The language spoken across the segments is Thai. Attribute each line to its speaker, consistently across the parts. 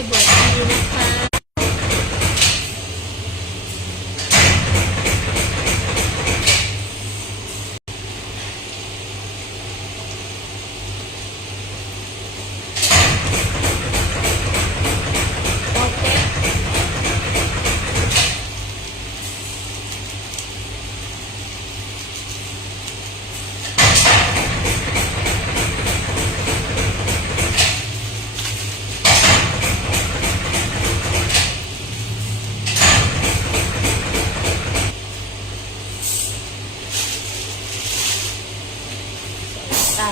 Speaker 1: วยบวชชีนะคะ โอเค ตา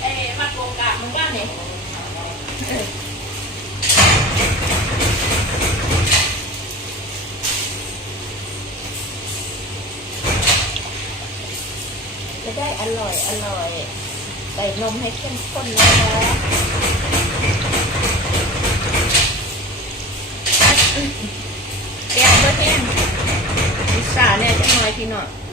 Speaker 1: เอ้มาโกงกะมึงว่าเนี่ยจะได้อร่อยอร่อย ใส่นมให้เข้มข้นนะคะแกงเบอร์แห้งมิสา เ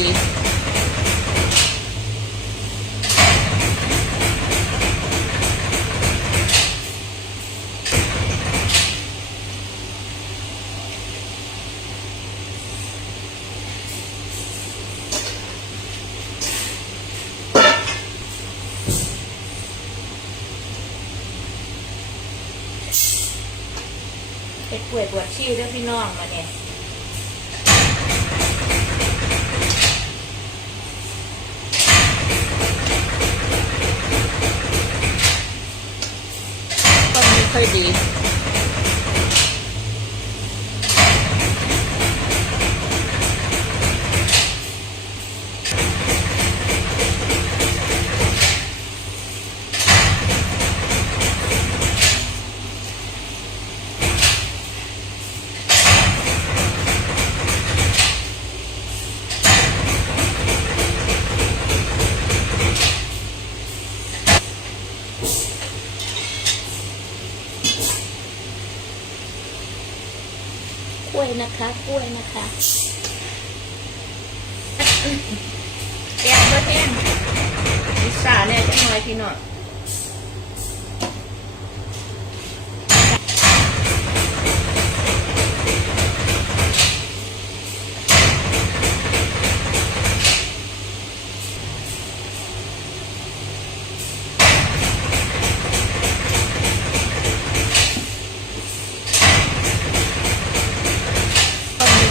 Speaker 1: ทีเป็ดกล้วยบวชชีเด้อพี่น้องมาเนี่ย ต้นไม่ค่อยดี กล้วย นะคะกล้วยนะคะแกงเบอร์แห้งมิสาเนี่ยจะน้อยพี่น้อง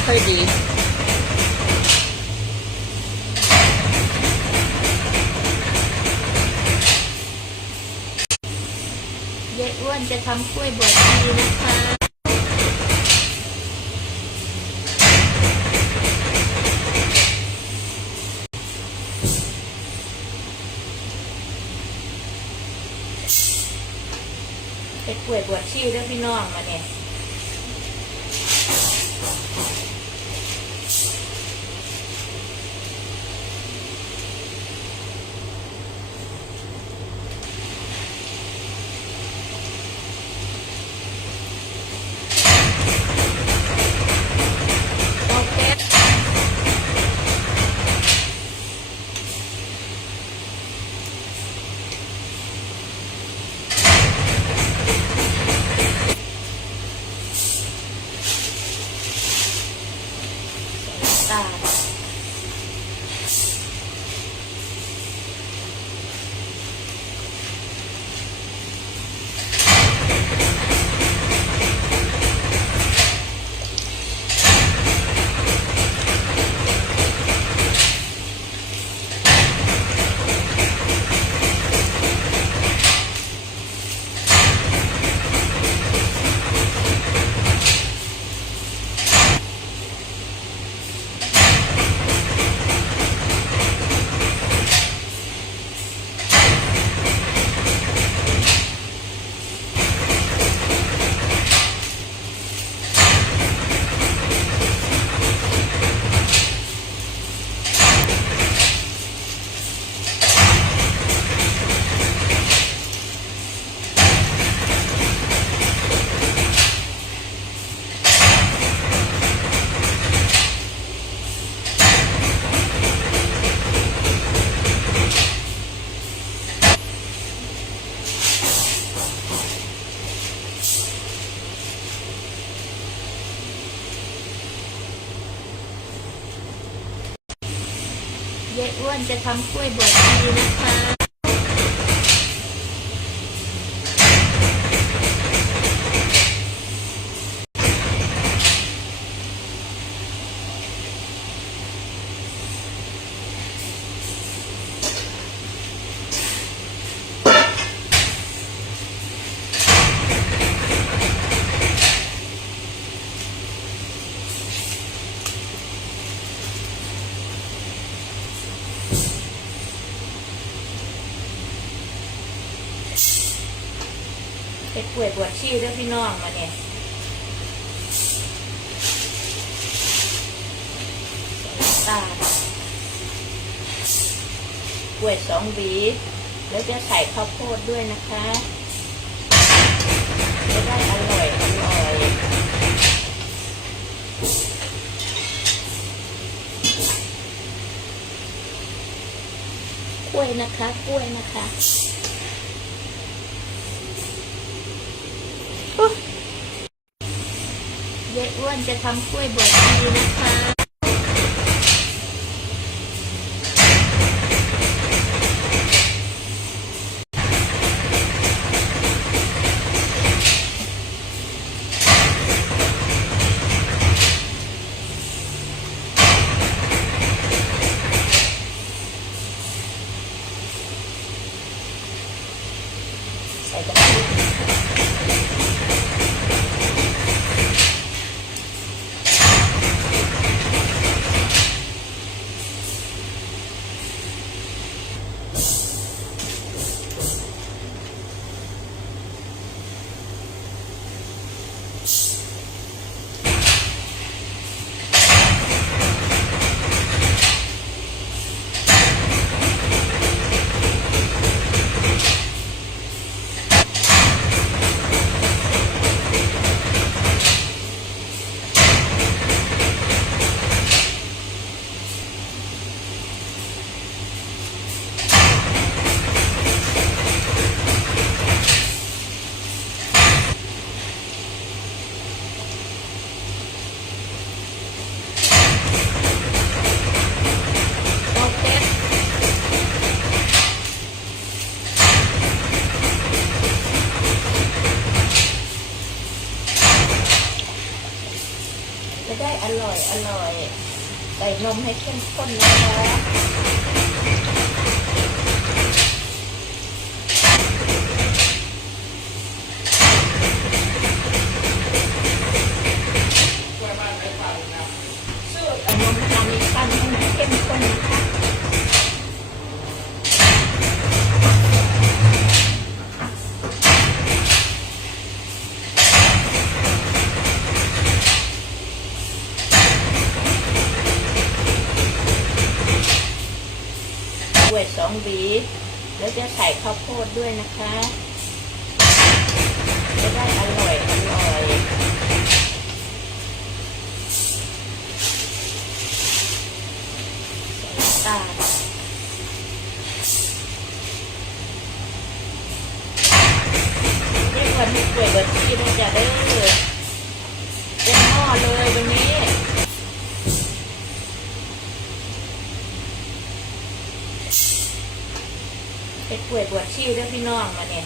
Speaker 1: ค่อยดียายอ้วนจะทำกล้วยบวชชีนะคะเป็ดกล้วยบวชชีเด้อพี่น้องมาเนี่ย อ้วนจะทำกล้วยบวชชีนะคะ ล้วยบวชชีเด้อพี่น้องมาเนี่ยตากล้วยสองหวี แล้วจะใส่ข้าวโพดด้วยนะคะจะได้อร่อยอร่อยกล้วยนะคะกล้วยนะคะ ยายอ้วนจะทำกล้วยบวชชีนะคะ ร่อย อร่อย ใส่นมให้เข้มข้นนะคะ วยสองหวีแล้วจะใส่ข้าวโพดด้วยนะคะ จะได้อร่อยอร่อยตาลนี่วันนี้กล้วยบดชีนะจ๊ะเด้อ กล้วยบวชชิวด้วพี่น้องมาเนี่ย